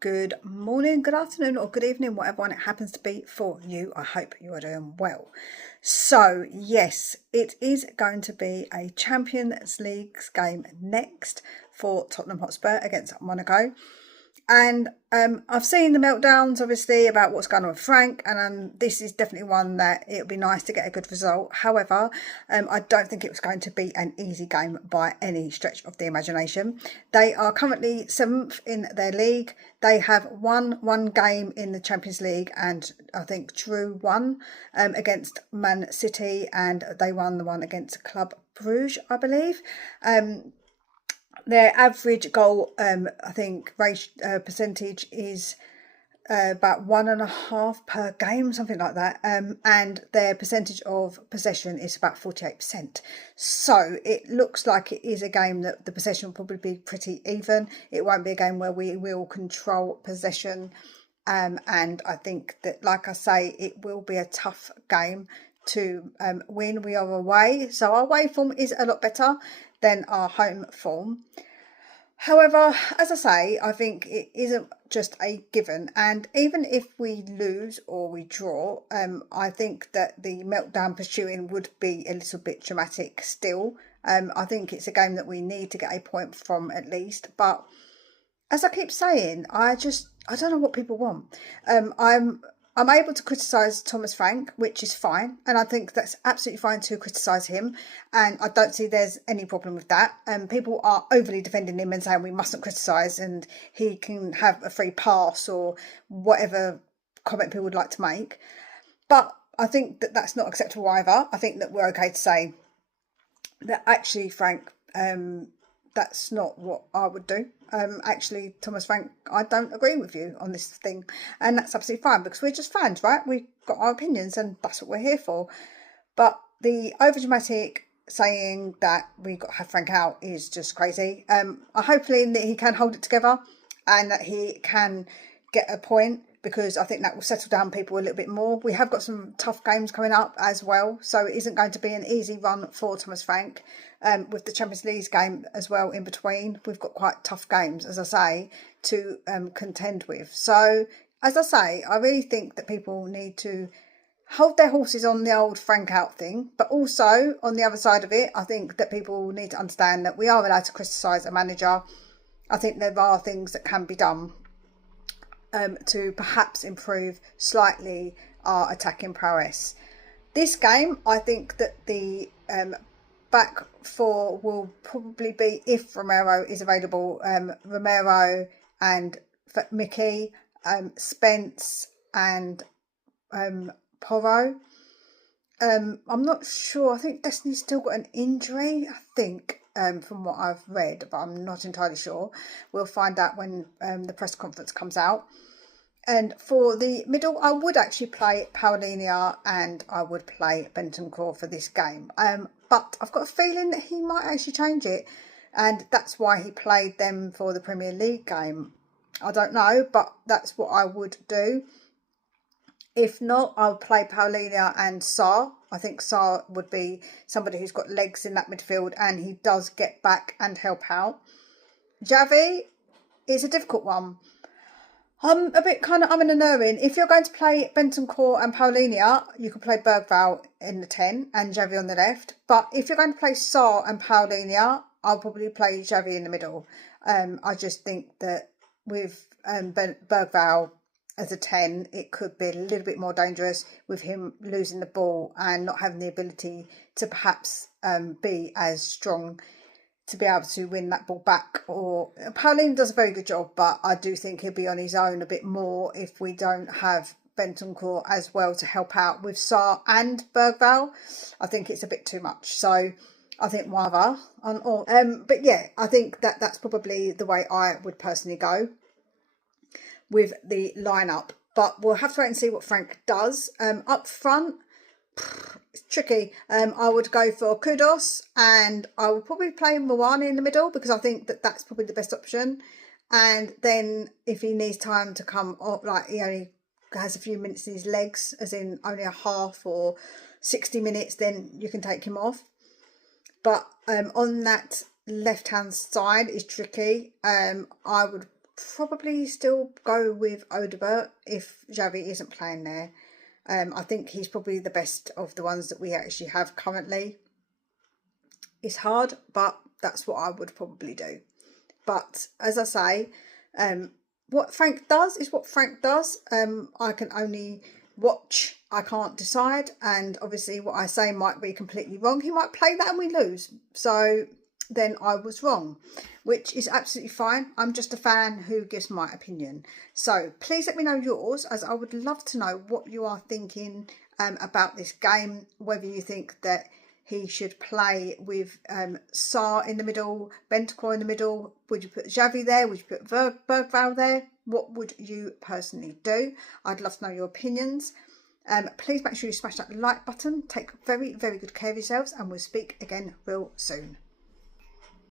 Good morning, good afternoon, or good evening, whatever one it happens to be for you. I hope you are doing well. So, yes, it is going to be a Champions League game next for Tottenham Hotspur against Monaco. And I've seen the meltdowns, obviously, about what's going on with Frank, and this is definitely one that it would be nice to get a good result. However, I don't think it was going to be an easy game by any stretch of the imagination. They are currently 7th in their league. They have won one game in the Champions League and I think drew one against Man City, and they won the one against Club Brugge, I believe. Their average goal, I think, percentage is about 1.5 per game, something like that. And their percentage of possession is about 48%. So it looks like it is a game that the possession will probably be pretty even. It won't be a game where we will control possession. And I think that, like I say, it will be a tough game to win. We are away, so our away form is a lot better than our home form. However, as I say, I think it isn't just a given, and even if we lose or we draw, I think that the meltdown pursuing would be a little bit dramatic still. I think it's a game that we need to get a point from at least, but as I keep saying, I don't know what people want. I'm able to criticise Thomas Frank, which is fine, and I think that's absolutely fine to criticise him, and I don't see there's any problem with that. People are overly defending him and saying we mustn't criticise and he can have a free pass or whatever comment people would like to make. But I think that that's not acceptable either. I think that we're okay to say that actually, Frank, that's not what I would do. Actually, Thomas Frank, I don't agree with you on this thing, and that's absolutely fine because we're just fans, right? We've got our opinions and that's what we're here for. But the overdramatic saying that we got to have Frank out is just crazy. I'm hoping that he can hold it together and that he can get a point, because I think that will settle down people a little bit more. We have got some tough games coming up as well, so it isn't going to be an easy run for Thomas Frank. With the Champions League game as well in between, we've got quite tough games, as I say, to contend with. So, as I say, I really think that people need to hold their horses on the old Frank out thing, but also on the other side of it, I think that people need to understand that we are allowed to criticise a manager. I think there are things that can be done to perhaps improve slightly our attacking prowess. This game, I think that the back four will probably be, if Romero is available, Romero and Mickey, Spence and Porro. I'm not sure. I think Destiny's still got an injury, I think, from what I've read, but I'm not entirely sure. We'll find out when the press conference comes out. And for the middle, I would actually play Paulinho and I would play Bentancur for this game. But I've got a feeling that he might actually change it, and that's why he played them for the Premier League game. I don't know, but that's what I would do. If not, I'll play Paulinho and Sarr. I think Sarr would be somebody who's got legs in that midfield and he does get back and help out. Xavi is a difficult one. I'm a bit kind of in and erring. If you're going to play Bentancur and Paulinho, you could play Bergvall in the 10 and Xavi on the left. But if you're going to play Sarr and Paulinho, I'll probably play Xavi in the middle. I just think that with Bergvall as a 10, it could be a little bit more dangerous with him losing the ball and not having the ability to perhaps be as strong to be able to win that ball back. Or Paulinho does a very good job, but I do think he'll be on his own a bit more if we don't have Bentancur as well to help out with Sarr and Bergvall. I think it's a bit too much. So I think one other. But yeah, I think that that's probably the way I would personally go with the lineup. But we'll have to wait and see what Frank does. Up front, it's tricky. I would go for Kudos, and I would probably play Moana in the middle because I think that that's probably the best option. And then if he needs time to come off, like he only has a few minutes in his legs, as in only a half or 60 minutes, then you can take him off. But on that left hand side is tricky. I would probably still go with Odebert if Xavi isn't playing there. I think he's probably the best of the ones that we actually have currently. It's hard, but that's what I would probably do. But as I say, what Frank does is what Frank does. I can only watch, I can't decide, and obviously what I say might be completely wrong. He might play that and we lose, so then I was wrong, which is absolutely fine. I'm just a fan who gives my opinion. So please let me know yours, as I would love to know what you are thinking about this game, whether you think that he should play with Sarr in the middle, Bentancur in the middle. Would you put Xavi there? Would you put Bergvall there? What would you personally do? I'd love to know your opinions. Please make sure you smash that like button. Take very, very good care of yourselves, and we'll speak again real soon.